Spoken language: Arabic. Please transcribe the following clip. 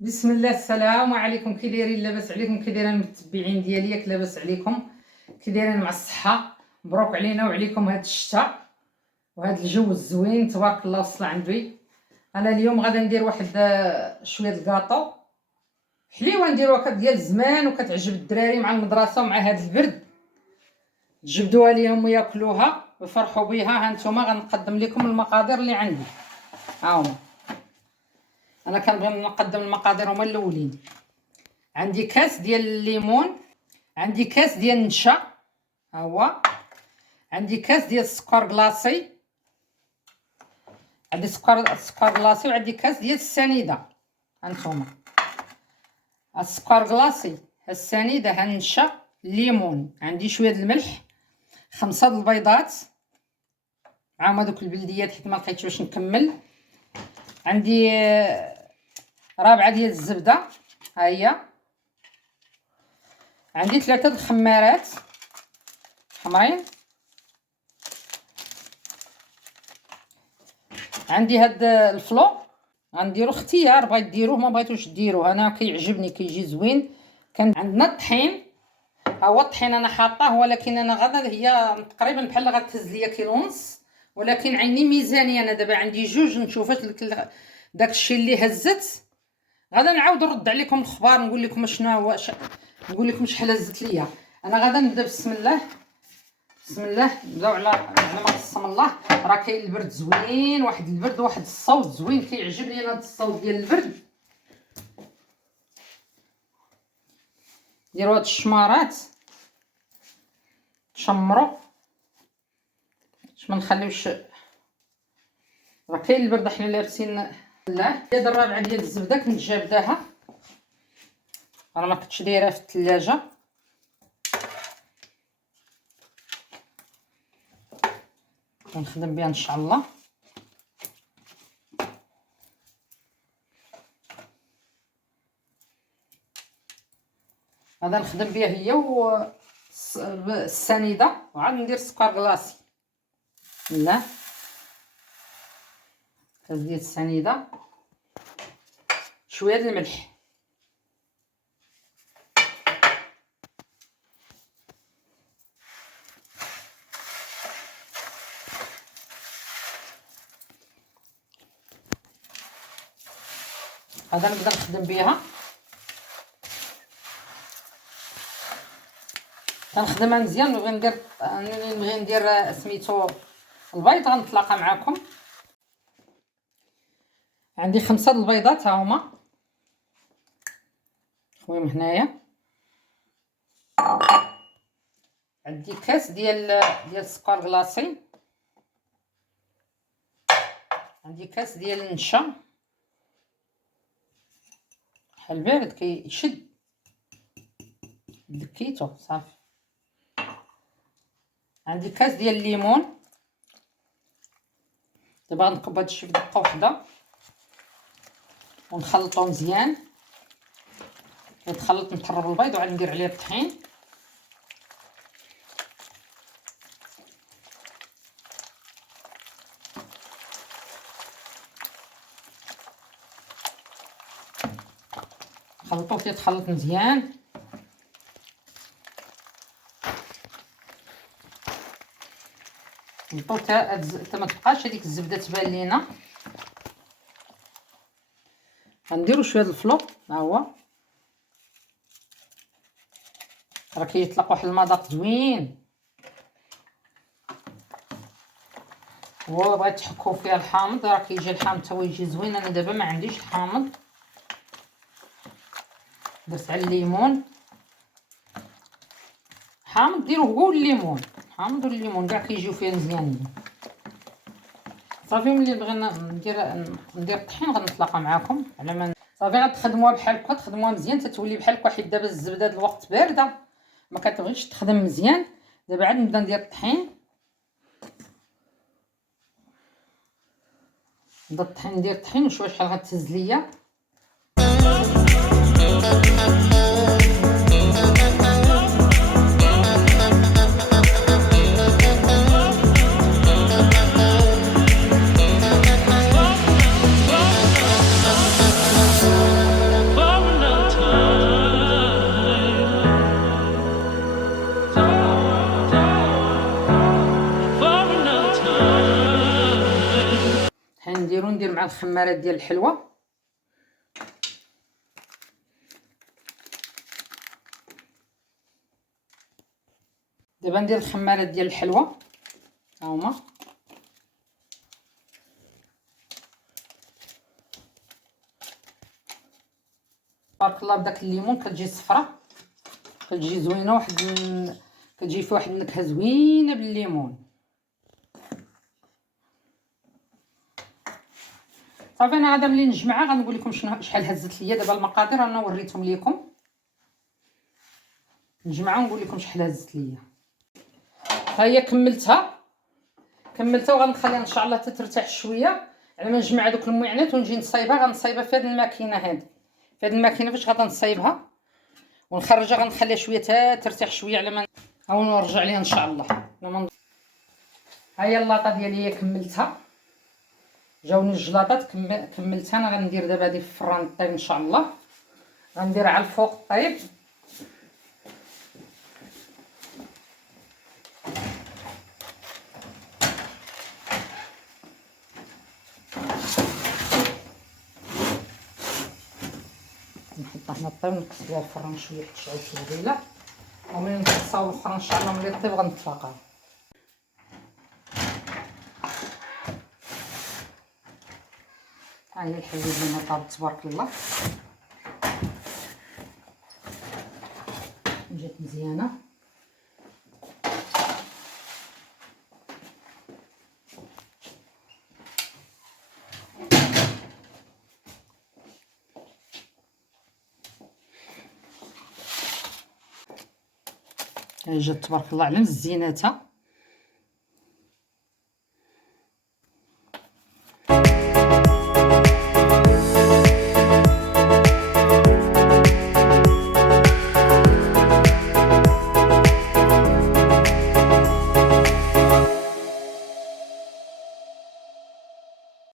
بسم الله. السلام عليكم. كي دايرين؟ لاباس عليكم؟ كي دايرين المتبعين ديالي؟ ياك لاباس عليكم؟ كي دايرين مع الصحه؟ مبروك علينا وعليكم هذا الشتاء وهذا الجو الزوين تبارك الله وصل عندي. انا اليوم غادا ندير واحد شويه الكاطو حليوه، نديروها ديال زمان وكتعجب الدراري مع المدرسه ومع هذا البرد، تجبدوها ليهم وياكلوها ويفرحوا بها. ها نتوما غنقدم لكم المقادير اللي عندي. ها هما انا كنبغي نقدم المقادير هما الاولين. عندي كاس ديال الليمون، عندي كاس ديال النشا، ها هو عندي كاس ديال السكر كلاصي، عندي سكر كلاصي، وعندي كاس ديال السنيده. هانتوما السكر كلاصي، السنيده، النشا، الليمون، عندي شويه الملح، 5 البيضات معاهم هذوك البلديات حيت ما لقيتش باش نكمل. عندي 4 ديال الزبده، ها هي. عندي 3 الخمارات حمرين. عندي هاد الفلو غنديرو اختيار، بغيت ديروه ما بغيتوش ديروه، انا كيعجبني كيجي زوين. كان عندنا الطحين، ها هو الطحين انا حاطاه، ولكن انا غدا هي تقريبا بحال غتهز ليا كيلو ونص، ولكن عيني ميزانيه. انا دابا عندي جوج، نشوف داكشي اللي هزت. غدا نعاود نرد عليكم الخبار، نقول لكم شنو هو، نقول لكم شحال هزت ليا. انا غدا نبدا بسم الله. بسم الله نبداو على ما قسم الله. راه كاين البرد زوين، واحد البرد، واحد الصوت زوين كيعجبني انا هذا الصوت ديال البرد. ديروا هاد الشمارات تشمروا باش ما نخليوش، راه كاين البرد حنا لابسين. لا هاد الرابعه ديال الزبده كنت جابداها، راه ما كنتش دايرها في الثلاجه. نخدم بها ان شاء الله. هذا نخدم بها هي والسنيده، وعاد ندير سكر كلاصي. لا كاس ديال السنيده، شويه ديال الملح، هذا نبدا نخدم بها. كنخدمها مزيان. نبغي ندير سميتو البيض، غنتلاقى معكم. عندي 5 البيضات، ها هما خويا هنايا. عندي كاس ديال السكر كلاصي، عندي كاس ديال النشا، بحال بارد كيشد، دكيتو صافي. عندي كاس ديال الليمون. دابا غنكب هادشي في دقه وحده ونخلطو مزيان. يتخلط نطرب البيض وعاد ندير عليه الطحين. خلطوه يتخلط مزيان. نحطو حتى ما تبقاش هذيك الزبده تبان لينا. غنديرو شويه الفلو، ها هو راه كيطلق واحد المذاق زوين. هو بغيت تحكو فيها الحامض، راه كيجي الحامض تا هو يجي زوين. انا دابا ما عنديش الحامض، درت على الليمون. حامض ديروه هو الليمون، حامض والليمون كاع كيجيو فيه مزيانين. صافي ملي نبغي ندير الطحين غنتلاقى معكم على ما صافي. غتخدموها بحال هكا، تخدموها مزيان تتولي بحال هكا، حيت دابا الزبده الوقت بارده ما كتبغيش تخدم مزيان. دابا عاد نبدا ندير الطحين. ندير الطحين ونشوف شحال غتهز ليا. الخمارات ديال الحلوى. دابا ندير الخمارات ديال الحلوى ها هما. بارك الله بداك الليمون كتجي صفرة، كتجي زوينه، كتجي فيه واحد النكهه زوينه بالليمون. صافي انا غادا ملي نجمعها غنقول لكم شحال هزت ليا. دابا المقادير انا وريتهم لكم، نجمعها ونقول لكم شحال هزت ليا. ها هي كملتها وغنخليها ان شاء الله تترتاح شويه على ما نجمع دوك المعينات ونجي نصايبها. غنصايبها في هذه الماكينه في هذه الماكينه. فاش غادا نصايبها ونخرجها غنخليها شويه ترتاح شويه على ما او نرجع ليها ان شاء الله. ها هي اللاطه ديالي هي كملتها، جاوني الجلاطات كملتها. انا غندير دابا هذه في الفران طيب ان شاء الله. غنديرها على الفوق طيب. نحطها هنا طيب، نكسبها الفران شويه تشعل شويه ديالها، وملي نقصاو الاخرى ان شاء الله ملي طيب غنطلقها. ها هي الحليب اللي طاب تبارك الله، جات مزيانه. جات تبارك الله على مزيناتها.